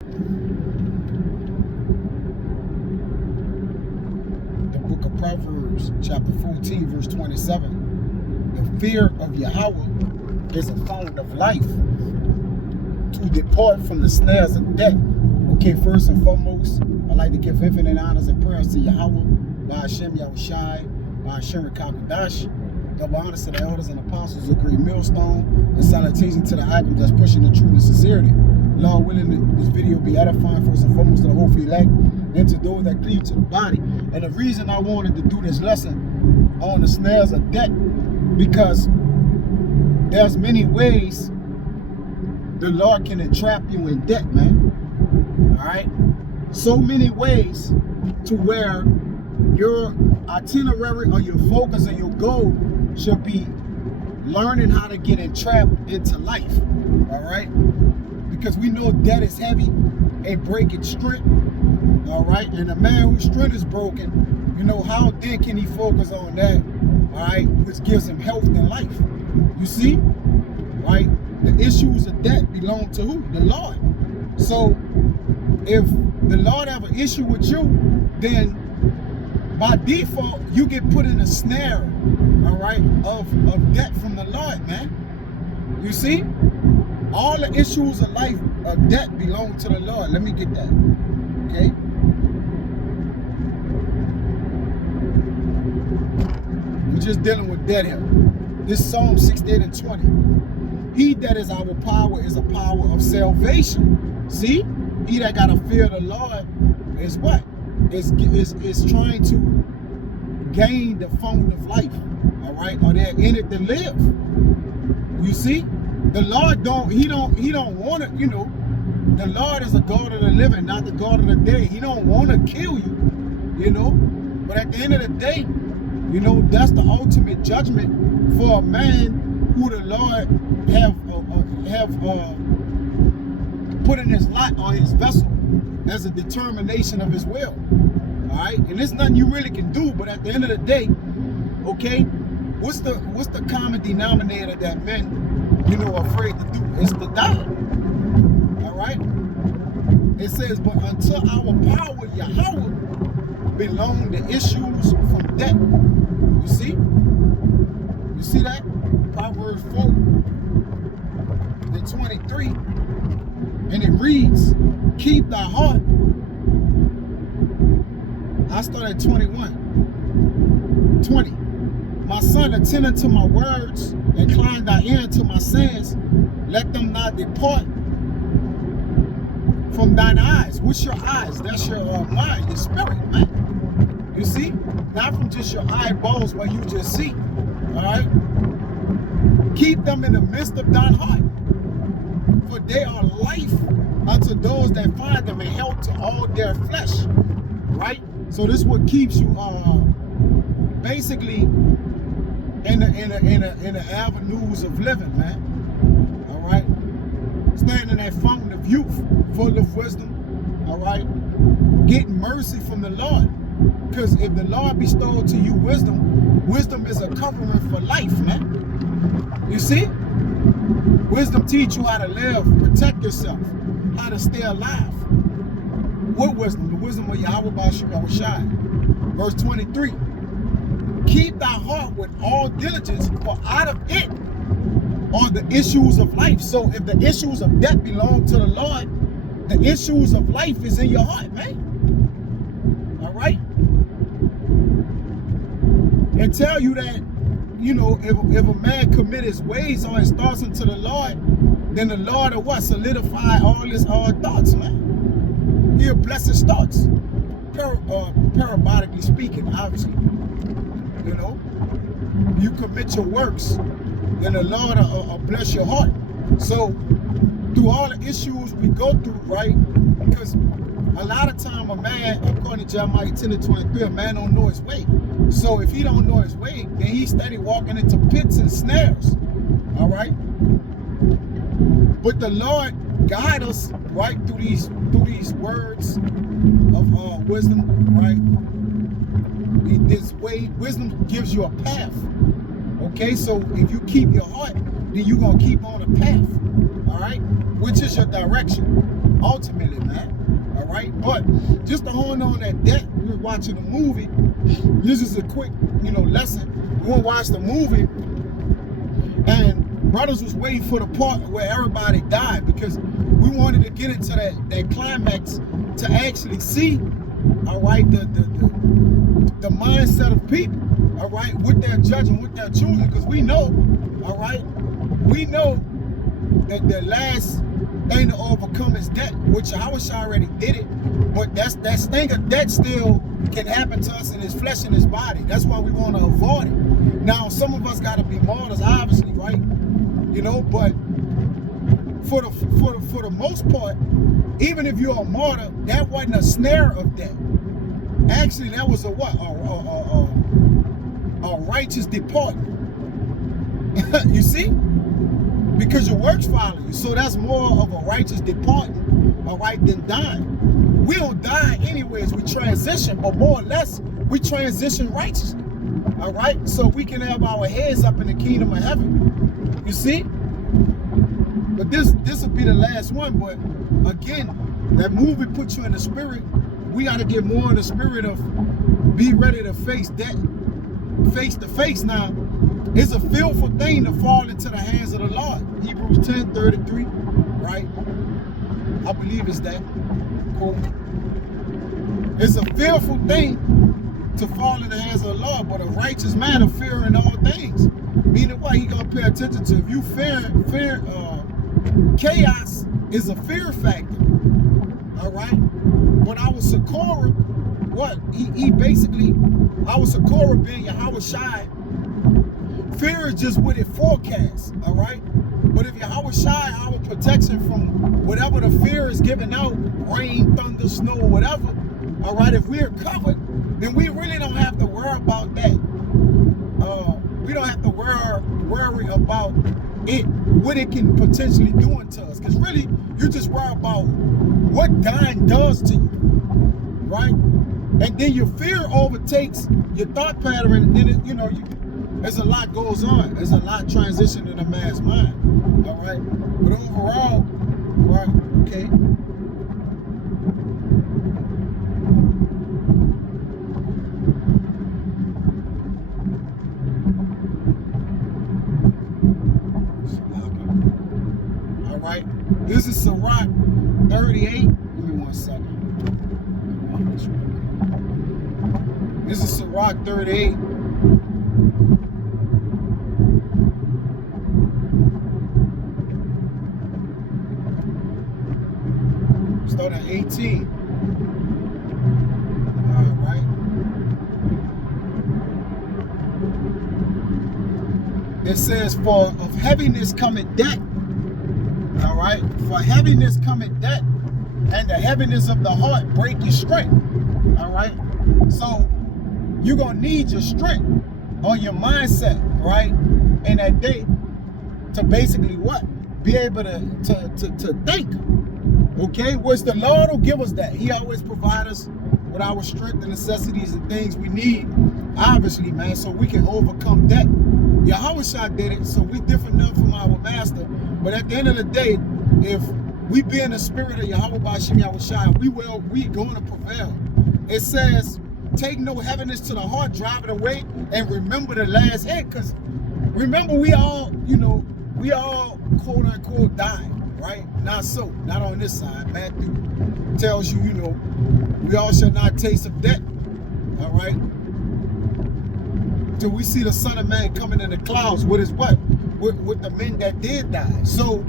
The book of Proverbs, chapter 14, verse 27. The fear of Yahweh is a fountain of life, to depart from the snares of death. Okay, first and foremost, I'd like to give infinite honors and prayers to Yahweh, by Hashem Yahushai, by Hashem Kakadash. Double honors to the elders and apostles of Great Millstone, and salutation to the Agam that's pushing the truth and sincerity. Lord willing, this video be edifying first and foremost to the whole elect, and to those that cleave to the body. And the reason I wanted to do this lesson on the snares of debt, because there's many ways the Lord can entrap you in debt, man. All right? So many ways to where your itinerary or your focus or your goal should be learning how to get entrapped into life. All right? Because we know debt is heavy and breaking strength. All right? And a man whose strength is broken, you know, how then can he focus on that? All right? Which gives him health and life. You see? Right? The issues of debt belong to who? The Lord. So if the Lord have an issue with you, then by default, you get put in a snare, all right, of debt from the Lord, man. You see? All the issues of life of debt belong to the Lord. Let me get that. Okay? We're just dealing with debt here. This is Psalm 68 and 20. He that is our power is a power of salvation. See? He that got to fear the Lord is what? Is trying to gain the fountain of life. All right? Or they're in it to live. You see? The Lord he don't want to, you know, the Lord is a God of the living, not the God of the dead. He don't want to kill you, you know. But at the end of the day, you know, that's the ultimate judgment for a man who the Lord have put in his lot or his vessel as a determination of his will. All right, and there's nothing you really can do. But at the end of the day, okay, what's the common denominator that men, you know, are afraid to do? It's to die. All right. It says, but until our power, Yahweh, belong the issues from debt. You see? You see that? Proverbs 4 and 23. And it reads, keep thy heart. I start at 21. 20. My son, attend unto my words, incline thy ear to my sayings. Let them not depart from thine eyes. What's your eyes? That's your mind, your spirit, man. You see? Not from just your eyeballs where you just see. All right? Keep them in the midst of thine heart. For they are life unto those that find them, and health to all their flesh. Right? So this is what keeps you basically in the avenues of living, man. All right? Standing at fountain of youth, full of wisdom. All right? Getting mercy from the Lord. Because if the Lord bestowed to you wisdom, wisdom is a covering for life, man. You see? Wisdom teach you how to live, protect yourself, how to stay alive. What wisdom? The wisdom of Yahweh Bashir Yahushai. Verse 23. Keep thy heart with all diligence, for out of it are the issues of life. So if the issues of debt belong to the Lord, the issues of life is in your heart, man. All right? And tell you that, you know, if a man commit his ways or his thoughts unto the Lord, then the Lord will what? Solidify all his thoughts, man. He'll bless his thoughts. Parabolically speaking, obviously. You know? You commit your works, then the Lord will bless your heart. So, through all the issues we go through, right? Because a lot of time a man, according to Jeremiah 10 and 23, a man don't know his way. So if he don't know his way, then he's steady walking into pits and snares. All right? But the Lord guide us right through these words of wisdom, right? This way, wisdom gives you a path. Okay, so if you keep your heart, then you're gonna keep on a path. All right, which is your direction. ultimately, man. All right, but just to hone on that debt, we were watching the movie. This is a quick, lesson. We went watch the movie, and brothers was waiting for the part where everybody died because we wanted to get into that climax to actually see, all right, the mindset of people, all right, what they're judging, what they're choosing, because we know, all right, we know that the last thing to overcome is debt, which I wish I already did it, but that thing of debt still can happen to us in his flesh and his body. That's why we want to avoid it. Now, some of us got to be martyrs, obviously, right? But for the most part, even if you're a martyr, that wasn't a snare of debt. Actually, that was a what? A righteous departing. You see? Because your works follow you. So that's more of a righteous departing, all right, than dying. We don't die anyways, we transition, but more or less, we transition righteously, all right? So we can have our heads up in the kingdom of heaven. You see? But this will be the last one, but again, that movie puts you in the spirit. We got to get more in the spirit of be ready to face that face to face. Now, it's a fearful thing to fall into the hands of the Lord. Hebrews 10:33, right? I believe it's that. Cool. It's a fearful thing to fall in the hands of the Lord, but a righteous man will fear in all things. Meaning what? He gonna pay attention to. If you fear chaos is a fear factor. All right? But our Sakura, what? He basically, our Sakura being Yahweh Shai, fear is just what it forecasts, all right? But if Yahweh Shai, our protection from whatever the fear is giving out, rain, thunder, snow, whatever, all right, if we're covered, then we really don't have to worry about that. We don't have to worry about it, what it can potentially do unto us. Because really, you just worry about what dying does to you, right? And then your fear overtakes your thought pattern, and then there's a lot goes on. There's a lot transition in a man's mind, all right? But overall, right, okay. All right, this is Sirach 38. Give me 1 second. This is Sirach 38. Start at 18. All right. It says, for of heaviness cometh debt. All right. For heaviness cometh debt, and the heaviness of the heart break your strength. All right. So you're going to need your strength on your mindset, right? In that day to basically what? Be able to think. Okay, which the Lord will give us that. He always provides us with our strength and necessities and things we need, obviously, man, so we can overcome that. Yahweh Shai did it, so we different enough from our master. But at the end of the day, if we be in the spirit of Yahweh Bashim Yahweh Shai, we going to prevail. It says, take no heaviness to the heart, drive it away, and remember the last hit. Because remember, we all quote unquote die. Right? Not so. Not on this side. Matthew tells you, we all shall not taste of death. All right? Till we see the Son of Man coming in the clouds with his what? With the men that did die. So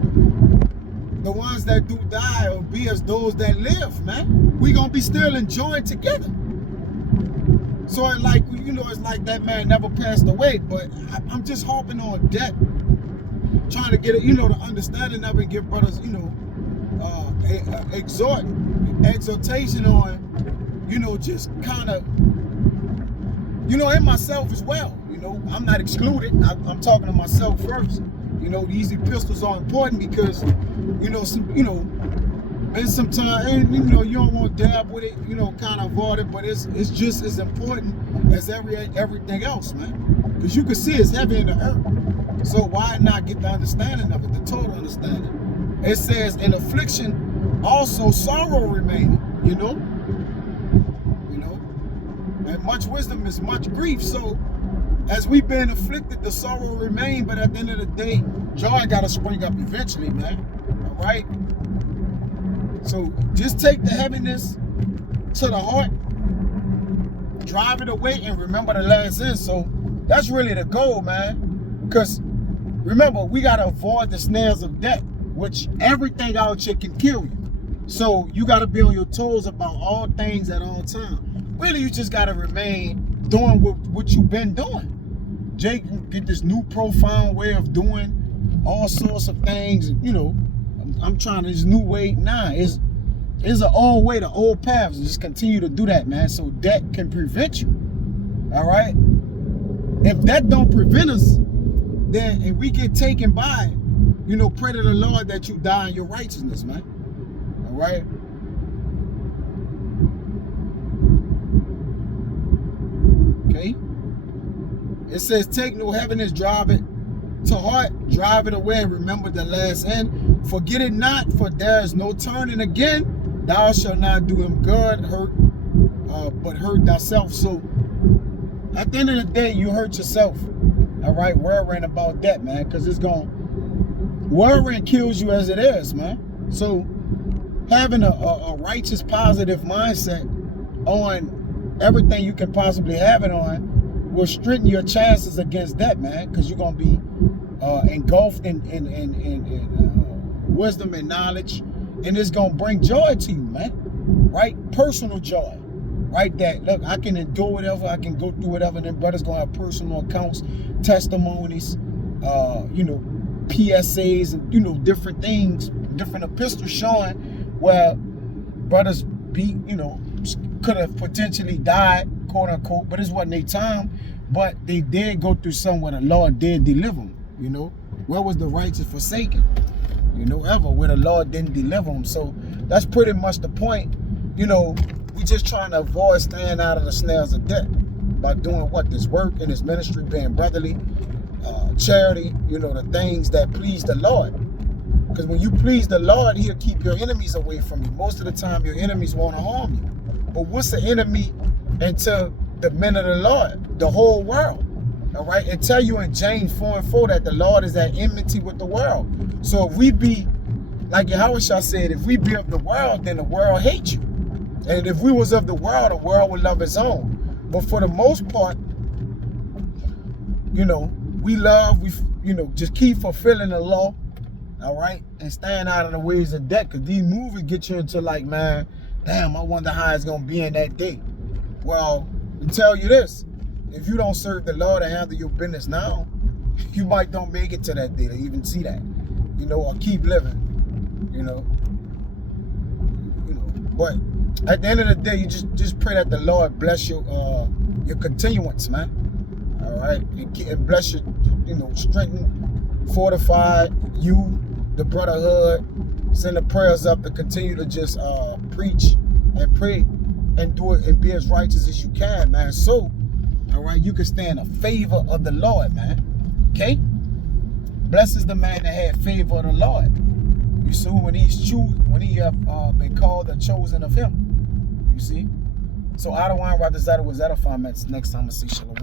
the ones that do die will be as those that live, man. We gonna be still enjoying together. So it's like, it's like that man never passed away. But I'm just harping on death. Trying to get it, the understanding of it, and give brothers, exhortation on, just kind of, in myself as well. I'm not excluded. I'm talking to myself first. These epistles are important because, and sometimes, and you don't want to dab with it, kind of avoid it, but it's just as important as everything else, man. Because you can see it's heavy in the earth. So why not get the understanding of it, the total understanding? It says, in affliction also sorrow remaining, you know. And much wisdom is much grief. So as we've been afflicted, the sorrow remain, but at the end of the day, joy gotta spring up eventually, man. All right? So just take the heaviness to the heart, drive it away, and remember the last end. So that's really the goal, man. Because remember, we gotta avoid the snares of death, which everything out here can kill you. So you gotta be on your toes about all things at all times. Really, you just gotta remain doing what you've been doing. Jake can get this new profound way of doing all sorts of things. You know, I'm trying this new way. Nah, it's an old way, the old paths. Just continue to do that, man. So that can prevent you. All right. If that don't prevent us, then and we get taken by, you know, pray to the Lord that you die in your righteousness, man. All right. Okay. It says, take no heaviness, drive it to heart, drive it away, and remember the last end. Forget it not, for there is no turning again. Thou shalt not do him good, but hurt thyself. So at the end of the day, you hurt yourself. All right, worrying about that, man, because it's worrying kills you as it is, man. So having a righteous, positive mindset on everything you can possibly have it on will strengthen your chances against that, man, because you're going to be engulfed in wisdom and knowledge, and it's going to bring joy to you, man, right? Personal joy, right? That, look, I can endure whatever, I can go through whatever, then brothers going to have personal accounts, testimonies, you know, PSAs, and, you know, different things, different epistles showing where brothers you know, could have potentially died, quote unquote, but it wasn't their time. But they did go through something where the Lord did deliver them, you know. Where was the righteous forsaken? You know, ever, where the Lord didn't deliver them. So that's pretty much the point. You know, we just trying to avoid staying out of the snares of death by doing what? This work and this ministry, being brotherly, charity, you know, the things that please the Lord. Because when you please the Lord, he'll keep your enemies away from you. Most of the time, your enemies want to harm you. But what's the enemy until the men of the Lord? The whole world. All right? It tell you in James 4:4 that the Lord is at enmity with the world. So if we be, like Yahushua said, if we be of the world, then the world hates you. And if we was of the world would love its own. But for the most part, you know, we you know, just keep fulfilling the law. All right, and staying out of the ways of death, because these movies get you into like, man, damn, I wonder how it's gonna be in that day. Well, I tell you this: if you don't serve the Lord and handle your business now, you might don't make it to that day to even see that, you know, or keep living, you know. But at the end of the day, you just pray that the Lord bless your continuance, man. All right, and bless you, you know, strengthen, fortify you, the brotherhood, send the prayers up to continue to just preach and pray and do it and be as righteous as you can, man. So, all right, you can stay in the favor of the Lord, man. Okay? Blessed is the man that had favor of the Lord. You see, when he have been called or chosen of him. You see? So, Adawan Radazada was edifying. Next time I see Shalom.